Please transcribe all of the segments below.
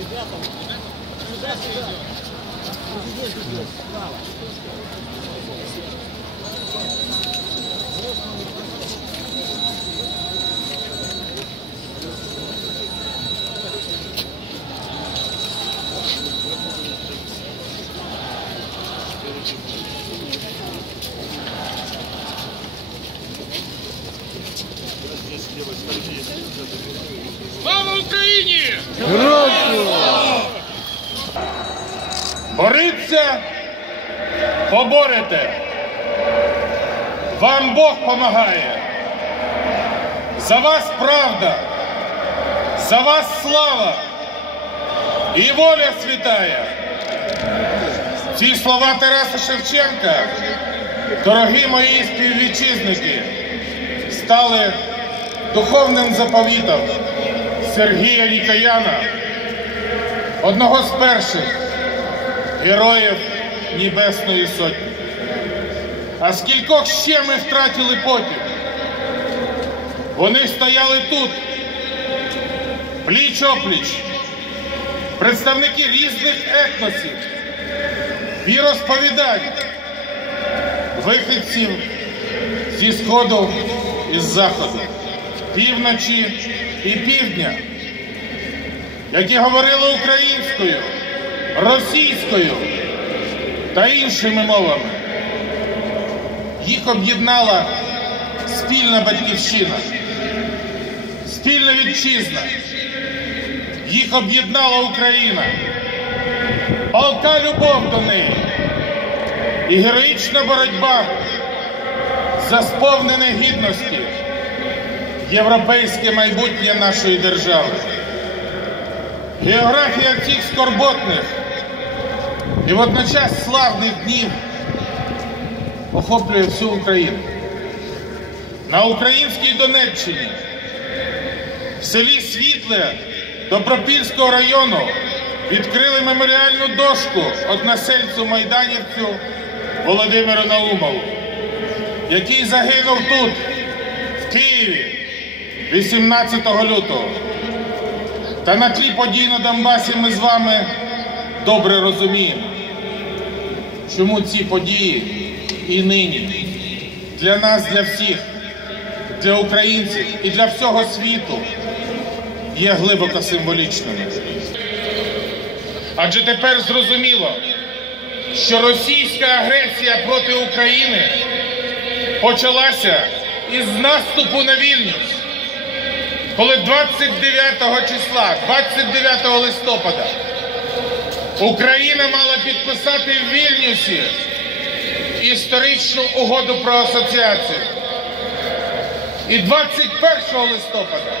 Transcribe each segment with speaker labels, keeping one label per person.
Speaker 1: Ребята, сюда, сюда. Слава Україні!
Speaker 2: Боріться, поборете. Вам Бог помагає. За вас правда, за вас слава і воля світає. Ці слова Тараса Шевченка, дорогі мої співвітчизники, стали духовним заповітом Сергія Нікаяна, одного з перших героїв Небесної Сотні. А скількох ще ми втратили потім? Вони стояли тут, пліч опліч, представники різних етносів, віросповідань, вихідців зі сходу і з заходу, півночі і півдня, які говорили українською, російською та іншими мовами. Їх об'єднала спільна батьківщина, спільна вітчизна. Їх об'єднала Україна, палка любов до неї і героїчна боротьба за сповнене гідності європейське майбутнє нашої держави. Географія цих скорботних і водночас славних днів охоплює всю Україну. На українській Донеччині, в селі Світле Добропільського району відкрили меморіальну дошку односельцю майданівцю Володимиру Наумову, який загинув тут, в Києві, 18 лютого. Та на тлі подій на Донбасі ми з вами добре розуміємо, чому ці події і нині для нас, для всіх, для українців і для всього світу є глибоко символічними. Адже тепер зрозуміло, що російська агресія проти України почалася із наступу на Вільнюс коли 29 числа, 29 листопада, Україна мала підписати в Вільнюсі історичну угоду про асоціацію. І 21 листопада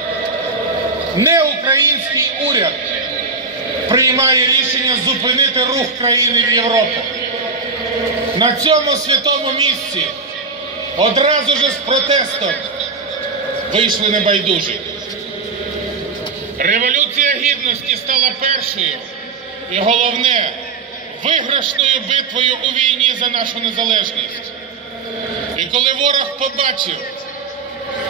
Speaker 2: не український уряд приймає рішення зупинити рух країни в Європу. На цьому святому місці одразу ж з протестом вийшли небайдужі. Революція гідності стала першою і головне виграшною битвою у війні за нашу незалежність. І коли ворог побачив,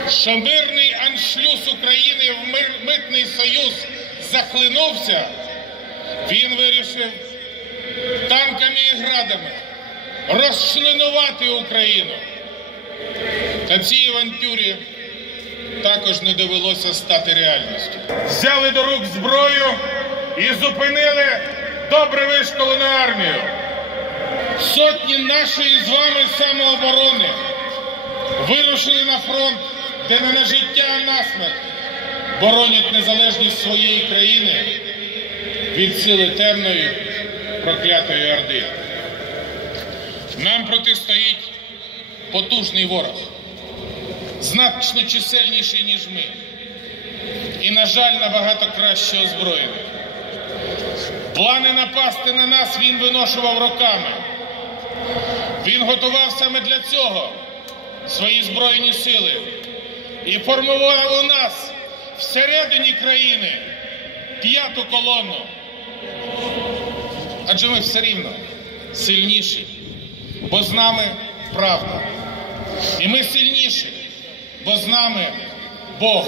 Speaker 2: що мирний аншлюз України в митний союз захлинувся, він вирішив танками і градами розчленувати Україну. Та цій авантюрі також не довелося стати реальністю. Взяли до рук зброю і зупинили добре вишколену армію. Сотні нашої з вами самооборони вирушили на фронт, де не на життя, а на смерть боронять незалежність своєї країни від сили темної проклятої орди. Нам протистоїть потужний ворог значно чисельніший, ніж ми. І, на жаль, набагато краще озброєний. Плани напасти на нас він виношував роками. Він готував саме для цього свої збройні сили і формував у нас всередині країни п'яту колону. Адже ми все рівно сильніші, бо з нами правда. І ми сильніші бо з нами Бог.